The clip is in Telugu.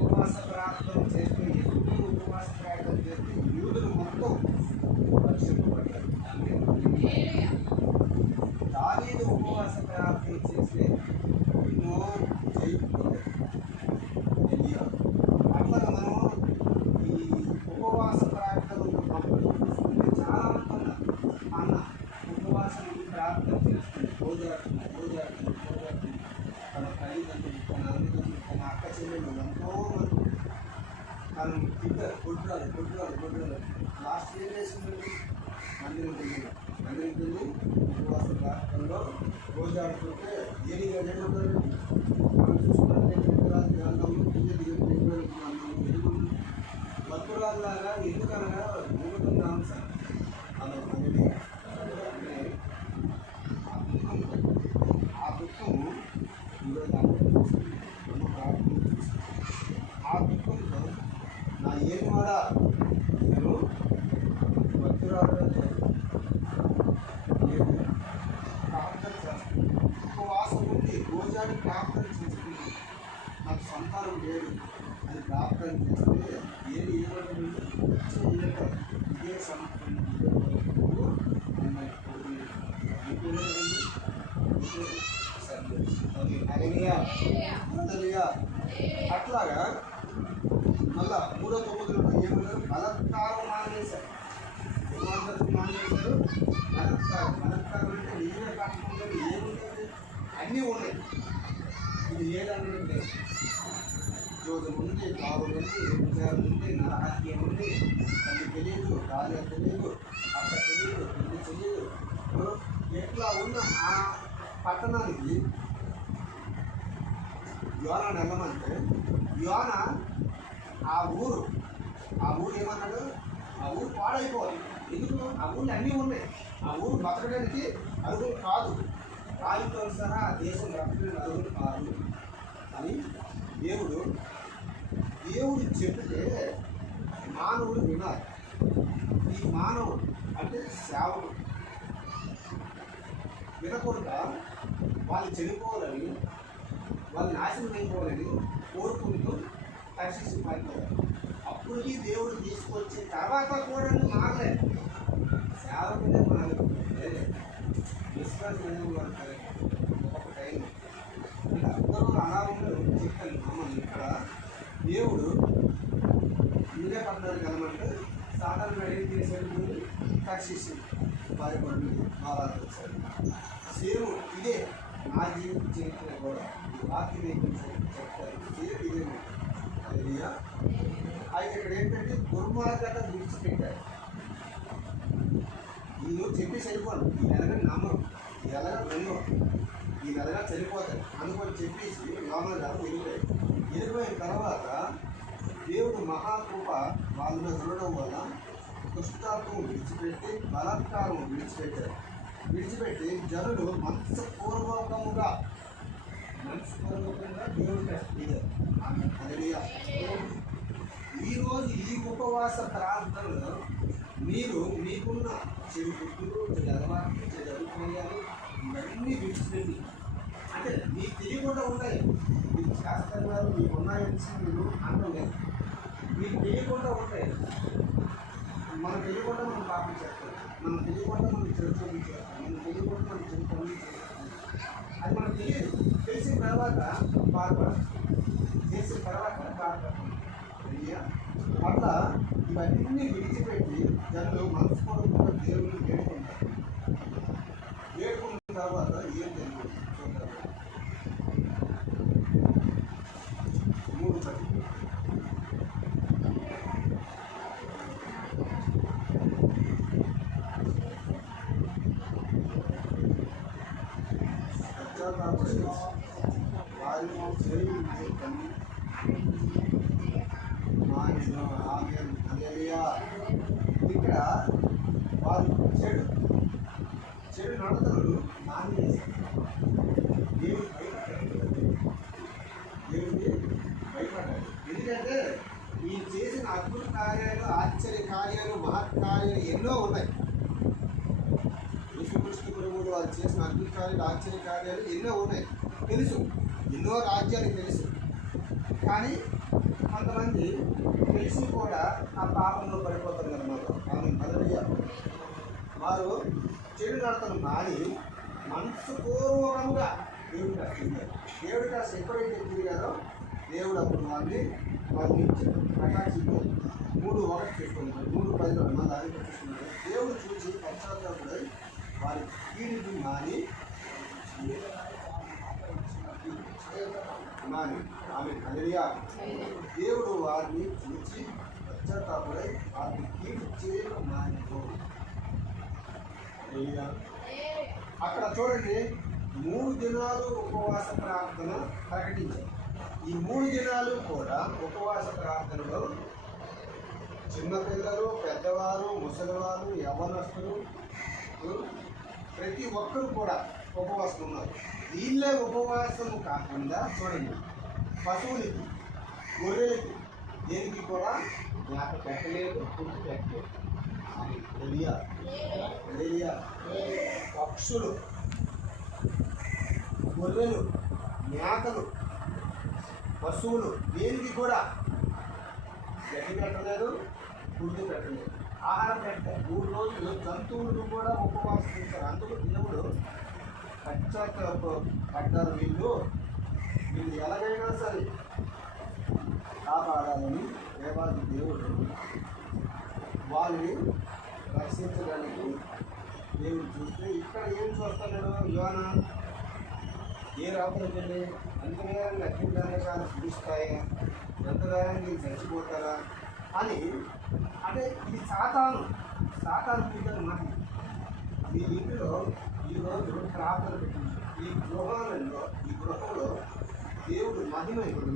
ఉపవాస ప్రార్థన చేస్తూ ఎప్పుడు ఉపవాస ప్రార్థన చేస్తే యూదులు మొత్తం రక్షింపబడ్డారు. దావీదు ఉపవాస ప్రార్థన చేస్తే ఎన్నో చేయకపోతాయి. అట్లా మనం ఈ ఉపవాస ప్రార్థన చాలా మంది అన్న ఉపవాసం ప్రార్థన చేస్తుంది రోజాడుతుంది తన తల్లిదండ్రులు తన అన్నదండ్రులు తన అక్క చెల్లెలు ఎంతో మంది తను ఇద్దరు కొట్టురాలు లాస్ట్ ఏం చేసిందండి మందిరం వెళ్ళి ఉపవాస ప్రార్థనలో రోజాడుతుంటే ఏది ఏమంటారు మనం చూసుకుంటే భక్తురాలాగా ఎందుకనగా మూడుతున్నాం సార్ ఆ దుఃఖము ఈరోజు ఆ దుఃఖంతో నా ఏం కూడా నేను భక్తురాలుగా ప్రార్థన చేస్తాను. ఉపవాసం ఉండి రోజాన్ని ప్రార్థన చేసుకుంటే నాకు సంతానం లేదు అని ప్రార్థన చేస్తే ఏది ఏమంటే ఇదే సంతానం అట్లాగా మళ్ళా 3:9 ఏమన్నారు బలత్కారం మానేశారు. బలత్కారం అంటే నీవే కాకుండా ఏముంటుంది అన్నీ ఉన్నాయి. ఇది ఏదన్నది జోదం ఉంది, కావులు ఉంది, విచారం ఉంది, నరహత్యం ఉంది, తల్లి తెలియదు, భార్య తెలియదు, అక్క తెలియదు, పెళ్లి తెలియదు. ఎట్లా ఉన్న ఆ పట్టణానికి యోనా వెళ్ళమంటే యోనా ఆ ఊరు ఏమన్నాడు, ఆ ఊరు పాడైపోవాలి. ఎందుకు ఆ ఊళ్ళు అన్నీ ఉన్నాయి. ఆ ఊరు బతకడానికి అరుగులు కాదు, రాయితో సహా దేశం బ్రతకడానికి అరుగులు కాదు అని దేవుడు చెప్తే మానవుడు వినాలి. ఈ మానవుడు అంటే సేవకుడు వినకుండా వాళ్ళు చనిపోవాలని, వాళ్ళు నాశనం అయిపోవాలని కోరుకుంటూ తర్షీషు పారిపోయారు. అప్పటికి దేవుడు తీసుకొచ్చిన తర్వాత కూడా మారలేదు. సేవకుడే మారలేదు, విశ్వాసం పడతారు. ఒక్కొక్క టైం అందరూ అలా ఉండరు. చెప్పాను మమ్మల్ని ఇక్కడ దేవుడు మీరే పడ్డాడు కలమంటే సాధారణ ఏం చేశాడు, తర్షీషు పారిపడి మారాలి వచ్చాడు. సేమ్ ఇదే నా జీవిత చరిత్ర కూడా ఈ వాక్యం చెప్తారు. సేమ్ ఇదే అయితే ఇక్కడ ఏంటంటే దుర్మార్గత విడిచిపెట్టారు. వీళ్ళు చెప్పేసి వెళ్ళిపోను, ఈ నెలగా నమ్మరు, ఈ నెలగా వినరు, ఈ నెలగా చనిపోతారు అనుకొని చెప్పేసి యోనా గారు వెళ్ళిపోయిన తర్వాత దేవుడు మహాకృప వాళ్ళ మీద ఉండడం వల్ల దుష్టాత్వం విడిచిపెట్టి బలాత్కారం విడిచిపెట్టి జనులు మనస్పూర్వకంగా దేవుడు ఈరోజు ఈ ఉపవాస ప్రార్థనలో మీరు మీకున్న చెడు గుర్తులు, చెడు అలవాట్లు, చెడు అభిప్రాయాలు ఇవన్నీ విడిచిపెట్టి, అంటే మీకు తెలియకుండా ఉన్నాయి, మీకు చేస్తున్నారు, మీకు ఉన్నాయని మీరు అనలేదు, మీకు తెలియకుండా ఉంటాయి. మనకు తెలియకుండా మనం పాపం చేస్తాం, మనకు తెలియకుండా మనం చెడు పనులు చేస్తాం, మనకు తెలియకుండా మనం చెడు పనులు చేస్తాం. అది మనకు తెలియదు. తెలిసిన తర్వాత బాధపడతాం, చేసిన తర్వాత బాధపడతాం. అట్లా ఇవన్నీ విడిచిపెట్టి జనులు మనస్ఫూర్తిగా దేవుని వేడుకుంటారు. వేడుకున్న తర్వాత ఏం తెలియదు చూద్దాం. 3 ఇక్కడ వారు చెడు నడతలు మానేశారు. దేవుడికి భయపడ్డారు. ఎందుకంటే ఈ చేసిన అద్భుత కార్యాలు, ఆశ్చర్య కార్యాలు, మహత్కార్యాలు ఎన్నో ఉన్నాయి. యేసుక్రీస్తు ప్రభువు వారు చేసిన అద్భుత కార్యాలు, ఆశ్చర్య కార్యాలు ఎన్నో ఉన్నాయి. తెలుసు, ఎన్నో రాజ్యాలకు తెలుసు. కానీ కొంతమంది తెలిసి కూడా ఆ పాపంలో పడిపోతున్నారు మాకు. ఆమె హల్లెలూయా. వారు చెడు నడతను మాని మనస్సుపూర్వకంగా దేవుడు రక్షించారు. దేవుడు కాస్త ఎప్పుడైతే తిరిగారో దేవుడు అప్పుడు వారిని కటాక్షించారు. 3:1 చూసుకున్నారు, 3:10 మన దానికి చూసుకున్నారు. దేవుడు చూసి పశ్చాత్తాపడి వారి కీడుని మాని ఆమె హల్లెలూయా. దేవుడు వారిని చూసి పశ్చాత్తాపడి వారిని కీడు చేయడం మానిపో. అక్కడ చూడండి, 3 దినాలు ఉపవాస ప్రార్థన ప్రకటించారు. ఈ 3 దినాలు కూడా ఉపవాస ప్రార్థనలో చిన్నపిల్లలు, పెద్దవారు, ముసలివారు, యవ్వనస్తులు ప్రతి ఒక్కరు కూడా ఉపవాసం ఉన్నారు. వీళ్ళే ఉపవాసం కాకుండా చూడండి, పశువులకి, గొర్రెలకి దేనికి కూడా మేత పెట్టలేదు, పుట్టి పెట్టలేదు. పక్షులు, గొర్రెలు, మేకలు, పశువులు దేనికి కూడా గడ్డి పెట్టలేదు, పుట్టి పెట్టలేదు, ఆహారం పెట్టారు. 3 రోజులు జంతువులను కూడా ఉపవాసం చేశారు. అందుకు దేవుడు పడ్డారు. వీళ్ళు ఎలాగైనా సరే కాపాడాలని దేవాది దేవుడు వాళ్ళని రక్షించడానికి దేవుడు చూస్తే ఇక్కడ ఏం చూస్తున్నాడు? యోనా ఏ రాత్రికి వెళ్ళి ఎంత వేగంగా అగ్నికాలు పిలుస్తాయా, ఎంత వేగంగా చచ్చిపోతారా అని. అంటే ఇది సాతాను మీద మాట. మీ ఇంటిలో ఈరోజు ప్రార్థన పెట్టింది. ఈ గృహంలో దేవుడు మహిమ ఇప్పుడు